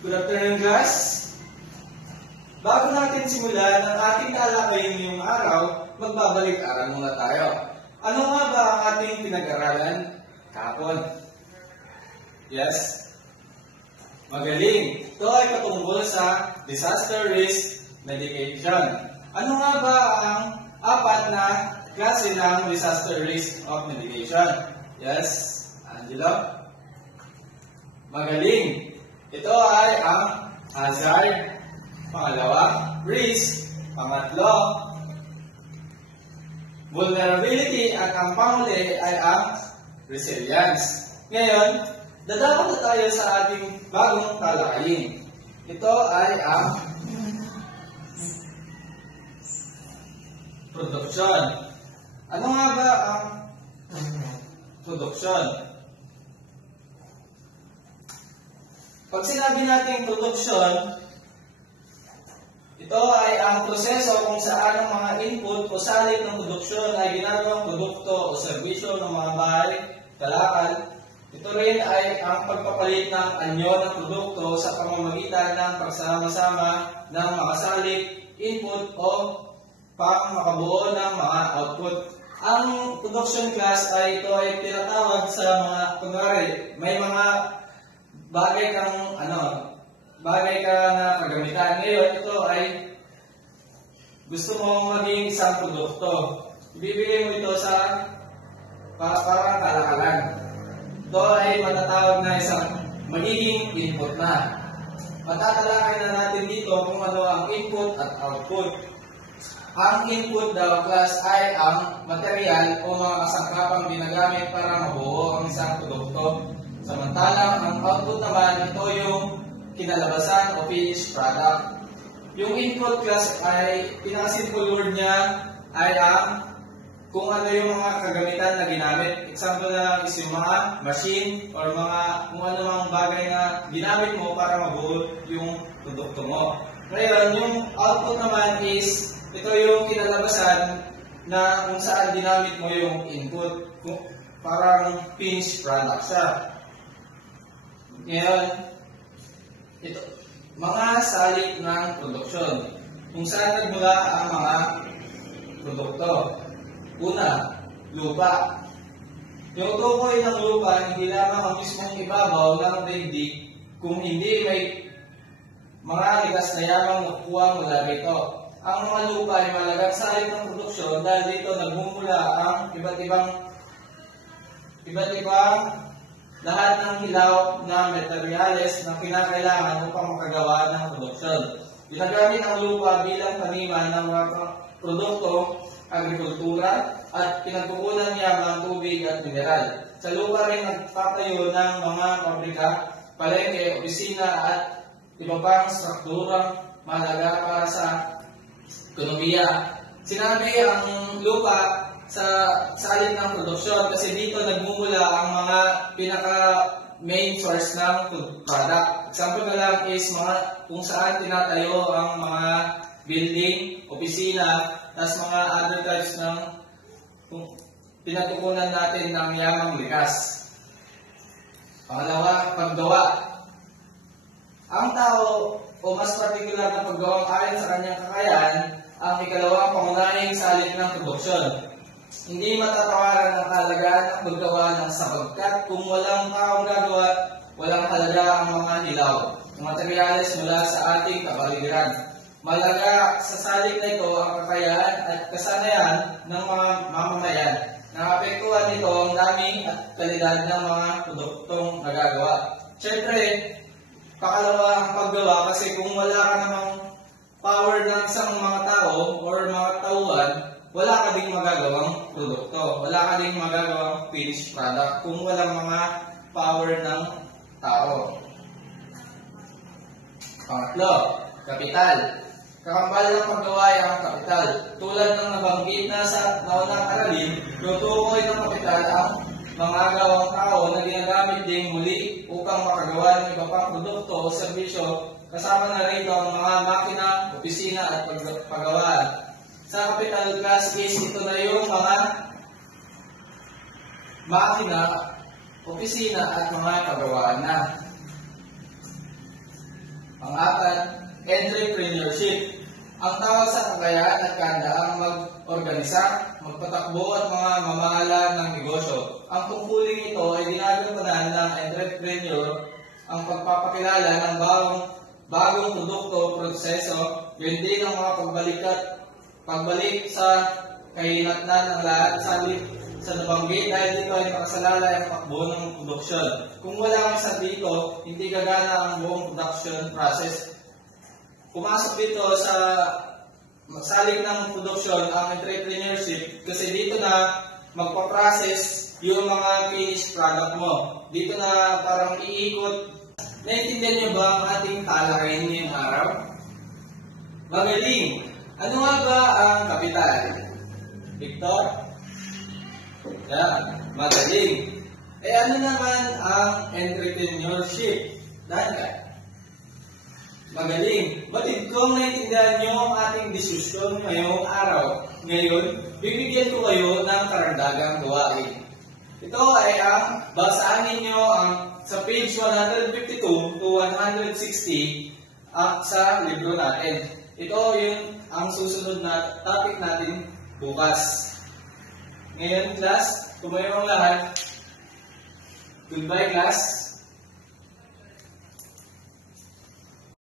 Good afternoon, class. Bago natin simulan ang ating talakayin ngayong araw, magbabalik-aral muna tayo. Ano nga ba ang ating pinag-aralan kahapon? Yes? Magaling! Ito ay patungkol sa disaster risk mitigation. Ano nga ba ang apat na klase ng disaster risk of mitigation? Yes? Angelo? Magaling! Ito ay ang hazard. Pangalawa, risk. Pangatlo, vulnerability. At ang panghuli ay ang resilience. Ngayon, dadako na tayo sa ating bagong talakayin. Ito ay ang production. Ano nga ba ang production? Pag sinabi natin production, ito ay ang proseso kung saan ang mga input o salin ng produksyon ay ginagawang produkto o serbisyo ng mga bahay, kalakal. Ito rin ay ang pagpapalit ng anyo ng produkto sa pamamagitan ng pagsama-sama ng mga salik, input o pang-makabuo ng mga output. Ang production class ay ito ay tinatawag sa mga, kunwari, may mga bagay ka na kagamitan. Ngayon, ito ay gusto mong maging isang produkto. Ibibigay mo ito sa parang kalakalan. Ito ay matatawag na isang magiging input na. Matatalakay na natin dito kung ano ang input at output. Ang input daw class ay ang material o mga kasangkapang ginagamit para mabuo ang isang produkto. Samantalang ang output naman, ito yung kinalabasan o finished product. Yung input class ay, pinaka-simple word niya ay ang kung ano yung mga kagamitan na ginamit. Example na is yung mga machine or mga kung ano mga bagay na ginamit mo para mabuo yung produkto mo. Ngayon, yung output naman is ito yung kinalabasan na kung saan ginamit mo yung input. Parang finished product siya. Ngayon, ito, mga salik ng produksyon. Kung saan nagmula ang mga produkto. Una, lupa. Yung tukoy ng lupa, hindi lamang ang mismong ibabaw ng daigdig, kung hindi may mga likas na yamang nakuha mula rito. Ang mga lupa ay malagang salik ng produksyon dahil dito nagmumula ang iba't ibang lahat ng hilaw na materyales na kinakailangan upang makagawa ng produksyon. Ginagamit ang lupa bilang taniman ng mga produkto, agrikultura, at pinagkukunan niya ng tubig at mineral. Sa lupa rin nagtatayo ng mga pabrika, palengke, opisina at iba pang strukturang mahalaga para sa ekonomiya. Sinabi ang lupa sa alin ng produksyon kasi dito nagmumula ang mga pinaka main source ng product. Example na lang is mga kung saan tinatayo ang mga building, opisina, tas mga other types ng pinatukunan natin ng yamang likas. Pangalawa, paggawa. Ang tao o mas particular na paggawang ayon sa kanyang kakayahan ang ikalawang pangunahing salik ng produksyon. Hindi matatawaran ang halagaan ng paggawa ng sapagkat kung walang taong gagawa, walang halaga ang mga hilaw, materyales mula sa ating kapaligiran. Malaga sa salik na ito ang kakayahan at kasanayan ng mga mamamayan. Nakapektuhan nito ang dami at kalidad ng mga produktong nagagawa. Siyempre, pakalawa ang paggawa kasi kung wala ka namang power ng isang mga tao or mga tauhan, wala ka ding magagawang produkto. Wala ka ding magagawang finished product kung walang mga power ng tao. Pangatlo, kapital. Kakambal ng paggawa ay ang kapital. Tulad ng nabanggit na sa naunang aralin, tutukoy ng kapital ang mga gawang tao na ginagamit din muli upang makagawa ng iba pang produkto o serbisyo. Kasama na rito ang mga makina, opisina at paggawaan. Sa capital class is ito na yung mga makina, opisina at mga pagawaan na. Ang apat, entrepreneurship. Ang tawag sa kakayahan at kahandaang mag-organisa, magpatakbo at mga mamahala ng negosyo. Ang tungkuling ito ay ginagampanan ng entrepreneur ang pagpapakilala ng bagong produkto o proseso, yun din ang mga pagbalik sa kahinatnan ng lahat sa nabanggit dahil dito ay nakasalalay ang takbo ng produksyon. Kung wala kang isa dito, hindi gagana ang buong production process. Pumasok dito sa salik ng produksyon ang entrepreneurship kasi dito na magpa-process yung mga finished product mo. Dito na parang iikot. Naintindihan niyo ba ang ating talakayin ngayong araw? Magaling! Ano nga ba ang kapital? Victor? Yan, magaling. Ano naman ang entrepreneurship? Dahil magaling. Batid kung naintindihan niyo ang ating diskusyon ngayong araw. Ngayon, bibigyan ko kayo ng karagdagang gawain. Ito ay ang basaan ninyo sa page 152 to 160 sa libro natin. Ito yung ang susunod na topic natin bukas. Ngayon, class, tumayo ang lahat. Goodbye, class.